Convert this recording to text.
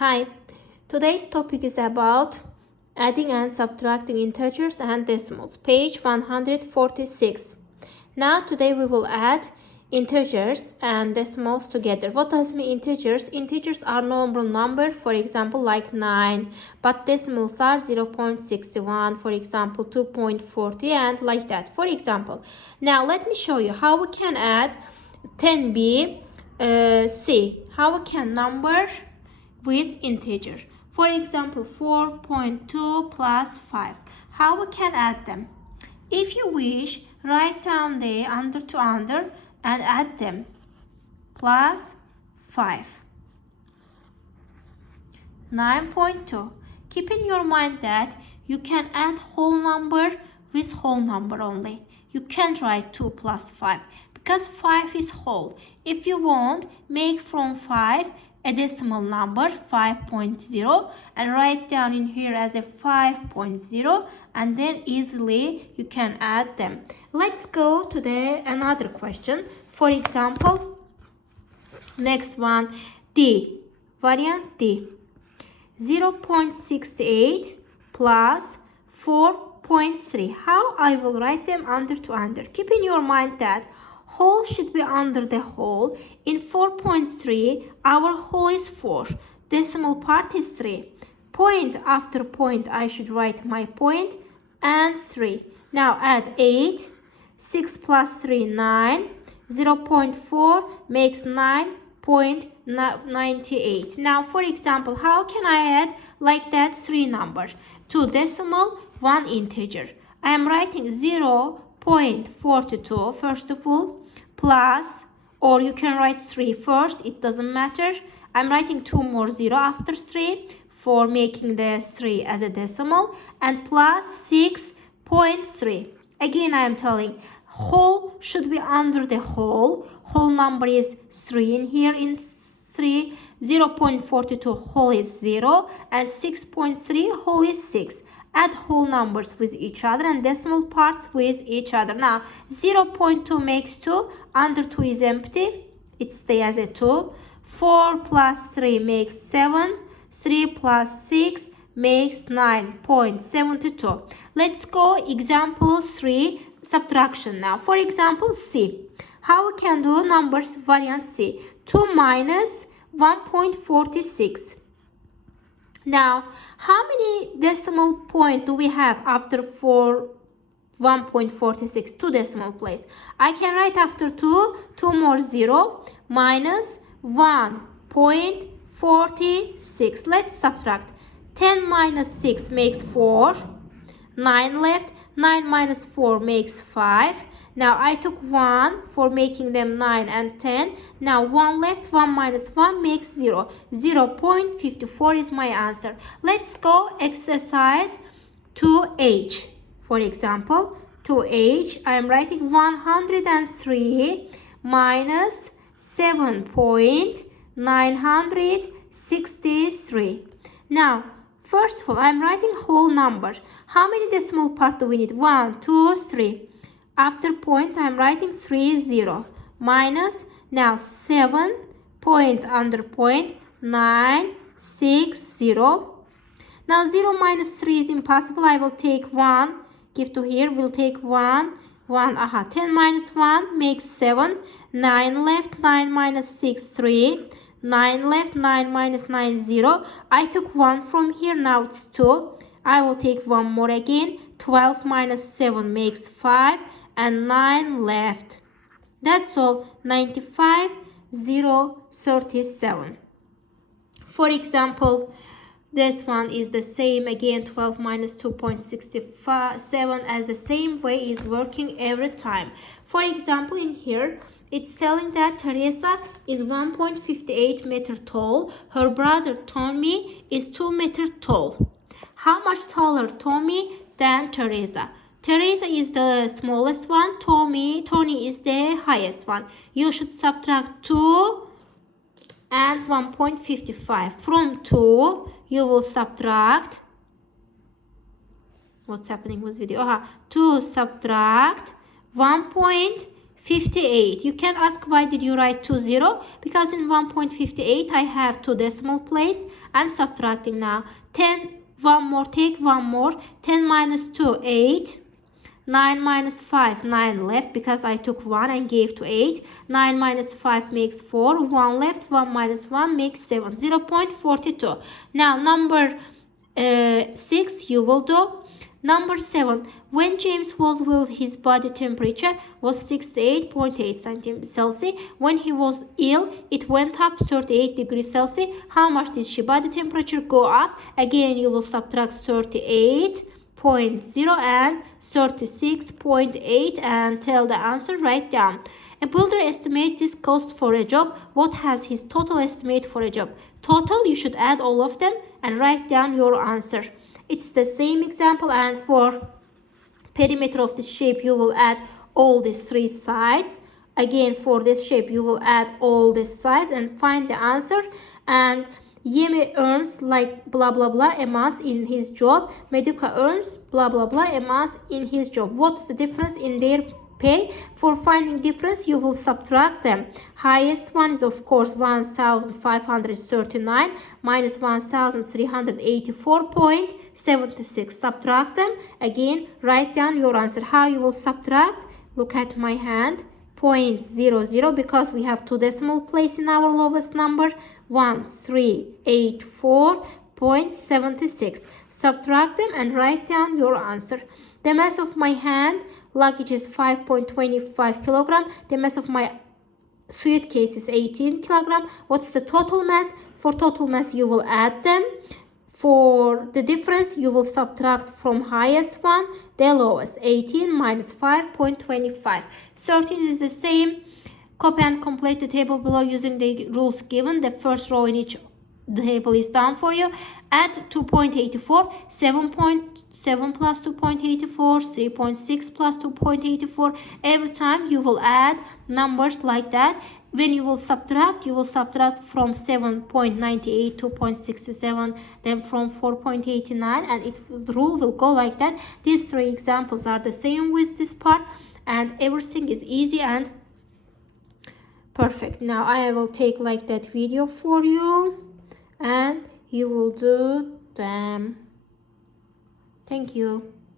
Hi, today's topic is about adding and subtracting integers and decimals, page 146. Now today we will add integers and decimals together. What does mean integers? Integers are normal numbers, for example like 9, but decimals are 0.61, for example 2.40 and like that. For example, now let me show you how we can add 10b c, how we can number with integer. For example, 4.2 plus 5. How we can add them? If you wish, write down the under to under and add them. Plus 5. 9.2. Keep in your mind that you can add whole number with whole number only. You can't write 2 plus 5 because 5 is whole. If you want, make from 5 a decimal number 5.0 and write down in here as a 5.0 and then easily you can add them. Let's go to the another question. For example, next one, D, variant D. 0.68 plus 4.3. How I will write them under to under? Keep in your mind that whole should be under the whole. In 4.3, our whole is 4. Decimal part is 3. Point after point, I should write my point and 3. Now add 8. 6 plus 3, 9. 0.4 makes 9.98. Now, for example, how can I add like that 3 numbers? 2 decimal, 1 integer. I am writing 0.42 first of all, plus, or you can write 3 first, it doesn't matter. I'm writing 2 more 0 after 3 for making the 3 as a decimal, and plus 6.3. Again, I am telling whole should be under the whole. Whole number is 3 in here in 3. 0.42 whole is 0 and 6.3 whole is 6. Add whole numbers with each other and decimal parts with each other. Now 0.2 makes 2. Under 2 is empty. It stays as a 2. 4 plus 3 makes 7. 3 plus 6 makes 9.72. Let's go example 3, subtraction now. For example, C. How we can do numbers variant C? 2 minus 1.46. Now, how many decimal point do we have after 1.46? 2 decimal place. I can write after 2 more 0 minus 1.46. Let's subtract. 10 minus 6 makes 4. 9 left. 9 minus 4 makes 5. Now I took 1 for making them 9 and 10. Now 1 left. 1 minus 1 makes 0. 0.54 is my answer. Let's go exercise 2H. For example, 2H, I am writing 103 minus 7.963. Now, first of all, I am writing whole numbers. How many decimal part do we need? 1, 2, 3. After point, I am writing 3, 0. Minus, now 7 point under point, 9, 6, 0. Now 0 minus 3 is impossible. I will take 1. Give to here. We'll take 1. 10 minus 1 makes 7. 9 left. 9 minus 6, 3. 9 left. 9 minus 9, 0. I took 1 from here. Now it's 2. I will take 1 more again. 12 minus 7 makes 5. And 9 left. That's all. 95,037. For example, this one is the same again. 12 minus 2.67 as the same way is working every time. For example, in here it's telling that Teresa is 1.58 meter tall. Her brother Tommy is 2 meter tall. How much taller Tommy than Teresa? Teresa is the smallest one. Tony is the highest one. You should subtract 2 and 1.55. From 2, you will subtract. What's happening with video? 2 subtract 1.55. 58. You can ask why did you write 20? Because in 1.58 I have two decimal places. I'm subtracting now. 10, one more, take one more. 10 minus 2, 8. 9 minus 5, 9 left because I took 1 and gave to 8. 9 minus 5 makes 4. 1 left. 1 minus 1 makes 7. 0.42. Now number 6 you will do. Number 7. When James was ill, his body temperature was 68.8 centimeters Celsius. When he was ill, it went up 38 degrees Celsius. How much did his body temperature go up? Again, you will subtract 38.0 and 36.8 and tell the answer. Write down. A builder estimates this cost for a job. What has his total estimate for a job? Total, you should add all of them and write down your answer. It's the same example, and for perimeter of this shape you will add all these three sides. Again, for this shape you will add all these sides and find the answer. And Yemi earns like blah blah blah a month in his job. Meduka earns blah blah blah a month in his job. What's the difference in their pay? For finding difference you will subtract them. Highest one is of course 1539 minus 1384.76. Subtract them. Again, write down your answer. How you will subtract? Look at my hand. 0.00 because we have two decimal places in our lowest number. 1384.76. Subtract them and write down your answer. The mass of my hand luggage is 5.25 kilogram. The mass of my suitcase is 18 kilogram. What's the total mass? For total mass you will add them. For the difference you will subtract from highest one the lowest. 18 minus 5.25. 13 is the same. Copy and complete the table below using the rules given. The first row in each table is done for you. Add 2.84, 7.7 plus 2.84, 3.6 plus 2.84. Every time you will add numbers like that. When you will subtract from 7.98 to 0.67, then from 4.89, and the rule will go like that. These three examples are the same with this part, and everything is easy and perfect. Now I will take like that video for you and you will do them. Thank you.